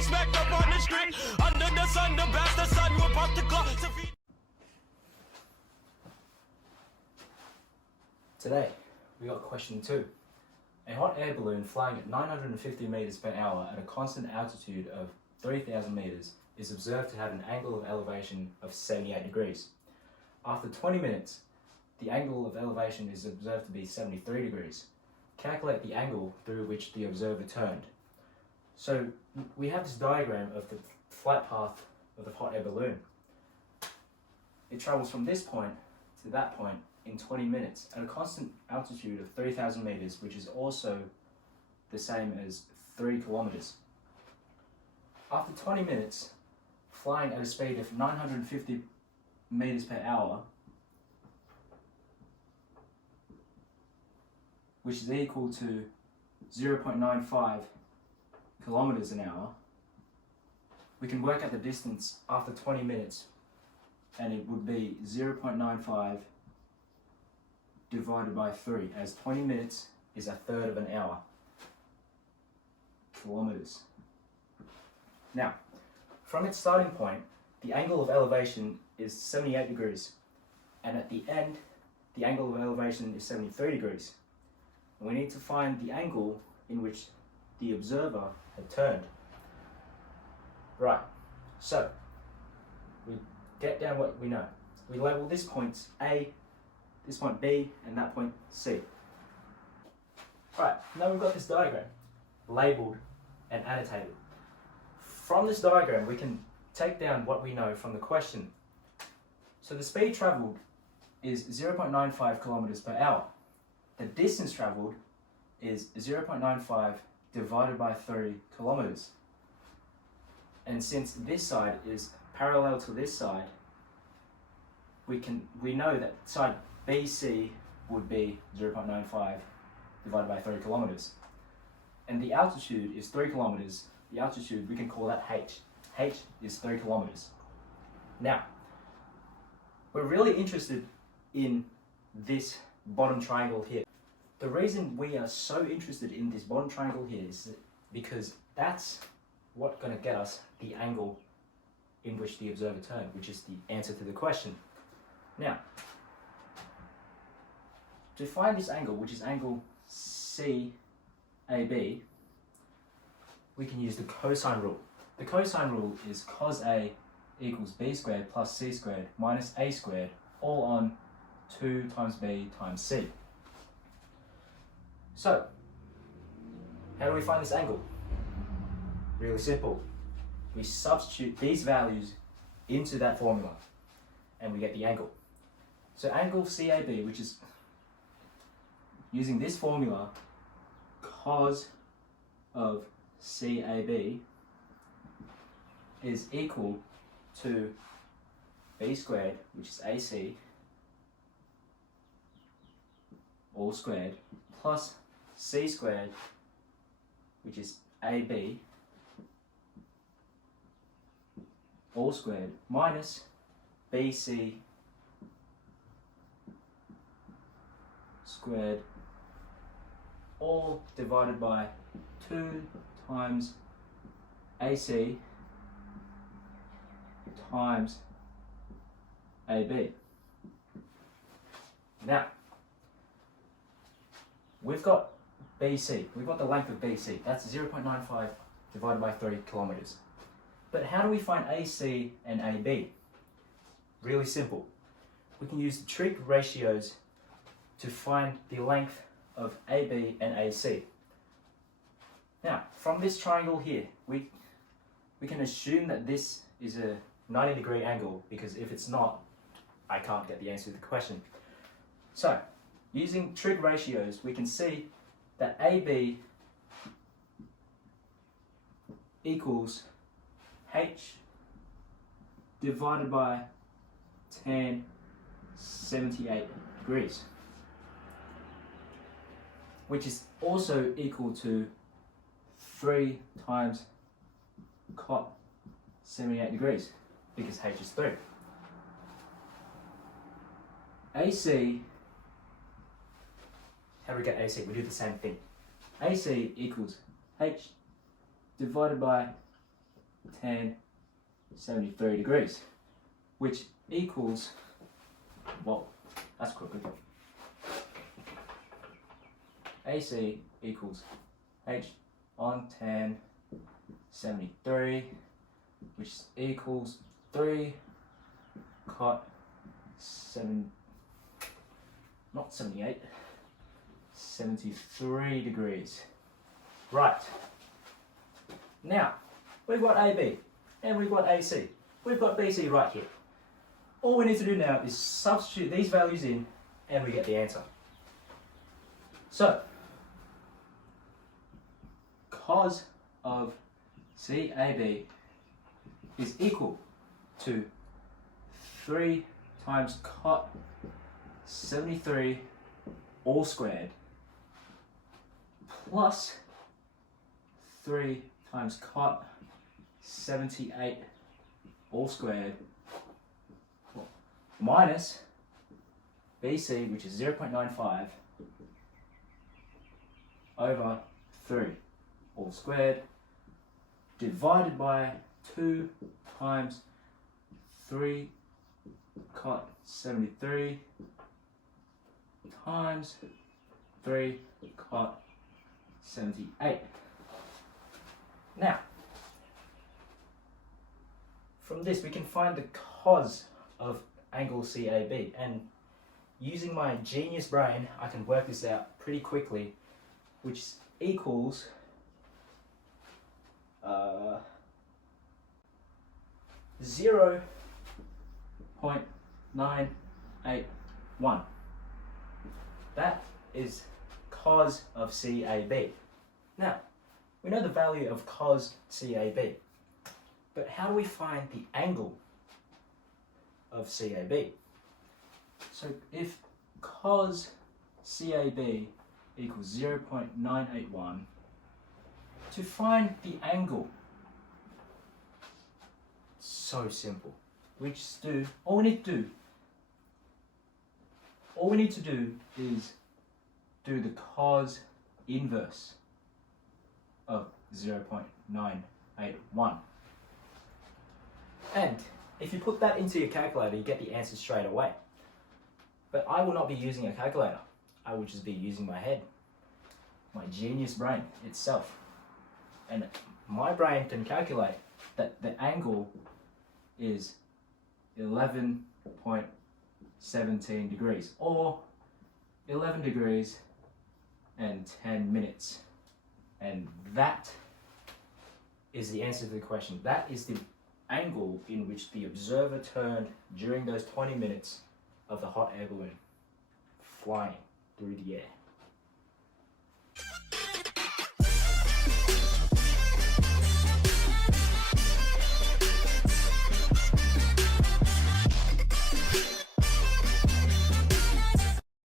respect up on the street. Under the sun, the best, the sun will pop the clock to feed. Today, we got question 2. A hot air balloon flying at 950 meters per hour at a constant altitude of 3,000 meters is observed to have an angle of elevation of 78 degrees. After 20 minutes, the angle of elevation is observed to be 73 degrees. Calculate the angle through which the observer turned. So we have this diagram of the flight path of the hot air balloon. It travels from this point to that point in 20 minutes at a constant altitude of 3,000 meters, which is also the same as 3 kilometers. After 20 minutes, flying at a speed of 950 meters per hour, which is equal to 0.95 kilometers an hour, we can work out the distance after 20 minutes, and it would be 0.95 divided by 3, as 20 minutes is a third of an hour. Kilometers. Now, from its starting point, the angle of elevation is 78 degrees, and at the end, the angle of elevation is 73 degrees. And we need to find the angle in which the observer had turned. Right, so we get down what we know. We label this point A, this point B, and that point C. Right, now we've got this diagram labeled and annotated. From this diagram, we can take down what we know from the question. So the speed traveled is 0.95 kilometers per hour. The distance traveled is 0.95 divided by 3 kilometers. And since this side is parallel to this side, we know that side BC would be 0.95 divided by 3 kilometers. And the altitude is 3 kilometers. The altitude, we can call that H. H is 3 kilometers. Now, we're really interested in this bottom triangle here. The reason we are so interested in this bottom triangle here is because that's what's going to get us the angle in which the observer turned, which is the answer to the question. Now, to find this angle, which is angle CAB, we can use the cosine rule. The cosine rule is cos A equals B squared plus C squared minus A squared, all on 2 times B times C. So, how do we find this angle? Really simple. We substitute these values into that formula and we get the angle. So angle CAB, which is using this formula, cos of CAB is equal to B squared, which is AC, all squared, plus C squared, which is AB, all squared, minus BC squared, all divided by 2 times AC times AB. Now, we've got BC, we've got the length of BC, that's 0.95 divided by 3 kilometers. But how do we find AC and AB? Really simple. We can use the trig ratios to find the length of AB and AC. Now, from this triangle here, we can assume that this is a 90-degree angle, because if it's not, I can't get the answer to the question. So, using trig ratios, we can see that AB equals H divided by tan 78 degrees, which is also equal to 3 times cot 78 degrees, because H is 3. AC, how do we get AC? We do the same thing. AC equals H divided by 10, 73 degrees, which equals, well, that's crooked. AC equals H on 10, 73, which equals 3 cot 7, not 78, 73 degrees. Right. Now, we've got AB and we've got AC. We've got BC right here. All we need to do now is substitute these values in and we get the answer. So, cos of CAB is equal to 3 times cot 73 all squared plus 3 times cot 78 all squared minus BC, which is 0.95 over 3 all squared divided by 2 times 3 cot 73 times 3 cot 78. Now, from this we can find the cos of angle CAB, and using my genius brain I can work this out pretty quickly, which equals 0.981. That is cos of CAB. Now, we know the value of cos CAB, but how do we find the angle of CAB? So if cos CAB equals 0.981, to find the angle, so simple. We just do, all we need to do is do the cos inverse of 0.981. And if you put that into your calculator, you get the answer straight away. But I will not be using a calculator. I will just be using my head, my genius brain itself. And my brain can calculate that the angle is 11.17 degrees, or 11 degrees and 10 minutes. And that is the answer to the question. That is the angle in which the observer turned during those 20 minutes of the hot air balloon flying through the air.